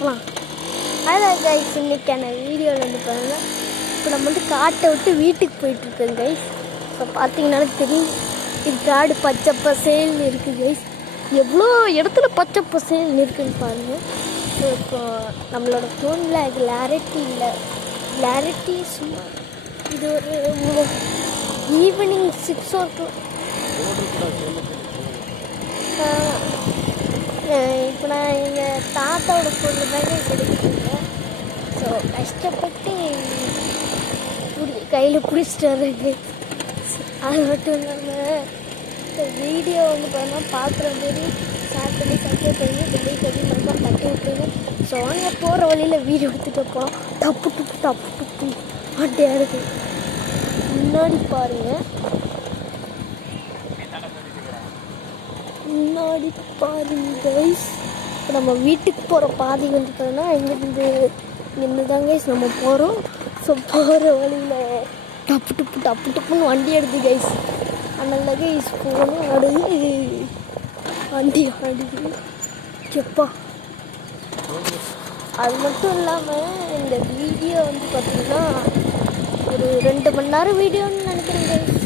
போகலாம். அதான் கைஸ் இன்றைக்கான வீடியோவில் வந்து பாருங்கள். இப்போ நம்ம வந்து காட்டை விட்டு வீட்டுக்கு போயிட்டுருக்கோம் கைஸ். இப்போ பார்த்தீங்கன்னாலே தெரியும், இது காடு பச்சை பசேல்னு இருக்குது கைஸ். எவ்வளோ இடத்துல பச்சை பசேல்னு இருக்குதுன்னு பாருங்கள். ஸோ இப்போ நம்மளோட ஃபோனில் கிளாரிட்டி இல்லை, கிளாரிட்டி சும்மா இது ஒரு ஈவினிங் 6 o'clock. இப்போ நான் எங்கள் தாத்தாவோட ஃபோனில் தாங்க கிடைக்குங்க. ஸோ கஷ்டப்பட்டு கையில் பிடிச்சிட்டு வர்றேங்க. அது மட்டும் இல்லாமல் இந்த வீடியோ வந்து பார்த்தா பார்க்குற மாதிரி ஷேர் பண்ணி சப்ஸ்கிரைப் பண்ணி பெரிய பெரிய மட்டும் தட்டி விட்டுருங்க. ஸோ வாங்க போகிற வழியில் வீடியோ எடுத்துகிட்டு போகலாம். டப்பு டப்பு டப்பு டப்பு ஆட்டையாக இருக்குது. முன்னாடி பாருங்கள், முன்னாடி பாருங்க கைஸ். இப்போ நம்ம வீட்டுக்கு போகிற பாதை வந்து பார்த்தோன்னா இங்கேருந்து தான் கைஸ் நம்ம போகிறோம். ஸோ போகிற வழியில் டப்பு டப்பு டப்பு டப்புன்னு வண்டி எடுத்து கைஸ். அதனால கைஸ் போகணும் அடுது வண்டி ஆடுது எப்பா. அது மட்டும் இல்லாமல் இந்த வீடியோ வந்து பார்த்திங்கன்னா ஒரு 2 மணி நேரம் வீடியோன்னு நினைக்கிறேன் கைஸ்.